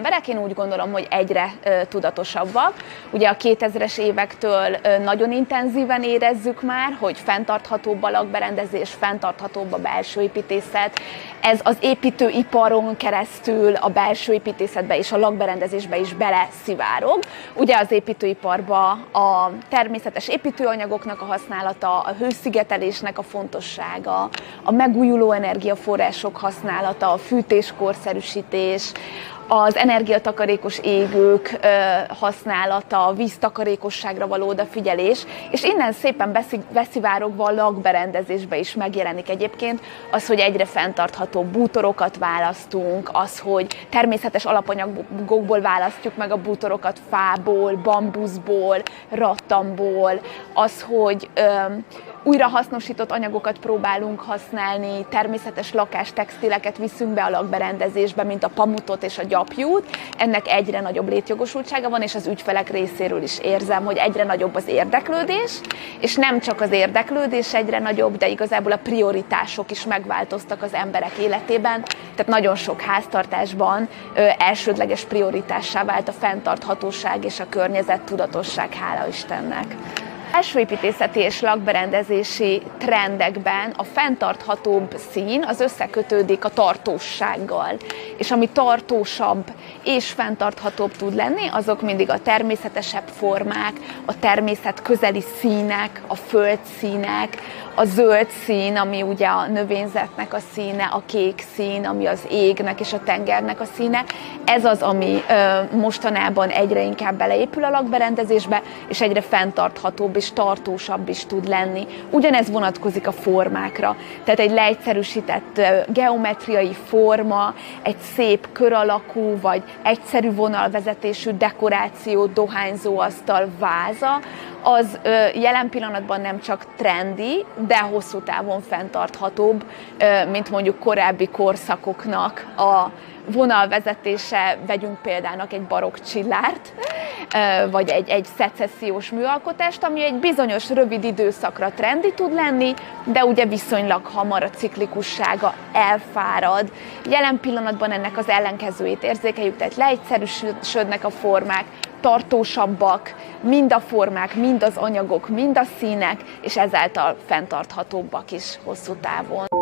emberek, én úgy gondolom, hogy egyre tudatosabbak. Ugye a 2000-es évektől nagyon intenzíven érezzük már, hogy fenntarthatóbb a lakberendezés, fenntarthatóbb a belső építészet. Ez az építőiparon keresztül a belső építészetbe és a lakberendezésbe is beleszivárog. Ugye az építőiparba a természetes építőanyagoknak a használata, a hőszigetelésnek a fontossága, a megújuló energiaforrások használata, a fűtéskorszerűsítés, az energiatakarékos égők használata, a víztakarékosságra való odafigyelés, és innen szépen beszivárogva a lakberendezésbe is megjelenik egyébként az, hogy egyre fenntarthatóbb bútorokat választunk, az, hogy természetes alapanyagokból választjuk meg a bútorokat, fából, bambuszból, rattamból, az, hogy újrahasznosított anyagokat próbálunk használni, természetes lakástextileket viszünk be a lakberendezésbe, mint a pamutot és a gyapjút. Ennek egyre nagyobb létjogosultsága van, és az ügyfelek részéről is érzem, hogy egyre nagyobb az érdeklődés, és nem csak az érdeklődés egyre nagyobb, de igazából a prioritások is megváltoztak az emberek életében. Tehát nagyon sok háztartásban elsődleges prioritássá vált a fenntarthatóság és a környezettudatosság, hála Istennek. Belsőépítészeti és lakberendezési trendekben a fenntarthatóbb szín az összekötődik a tartóssággal. És ami tartósabb és fenntarthatóbb tud lenni, azok mindig a természetesebb formák, a természet közeli színek, a földszínek, a zöld szín, ami ugye a növényzetnek a színe, a kék szín, ami az égnek és a tengernek a színe. Ez az, ami mostanában egyre inkább beleépül a lakberendezésbe, és egyre fenntarthatóbb és tartósabb is tud lenni. Ugyanez vonatkozik a formákra. Tehát egy leegyszerűsített geometriai forma, egy szép kör alakú, vagy egyszerű vonalvezetésű dekoráció, dohányzóasztal, váza, az jelen pillanatban nem csak trendi, de hosszú távon fenntarthatóbb, mint mondjuk korábbi korszakoknak a vonalvezetése. Vegyünk példának egy barokk csillárt, vagy egy szecessziós műalkotást, ami egy bizonyos rövid időszakra trendi tud lenni, de ugye viszonylag hamar a ciklikussága elfárad. Jelen pillanatban ennek az ellenkezőjét érzékeljük, tehát leegyszerűsödnek a formák, tartósabbak, mind a formák, mind az anyagok, mind a színek, és ezáltal fenntarthatóbbak is hosszú távon.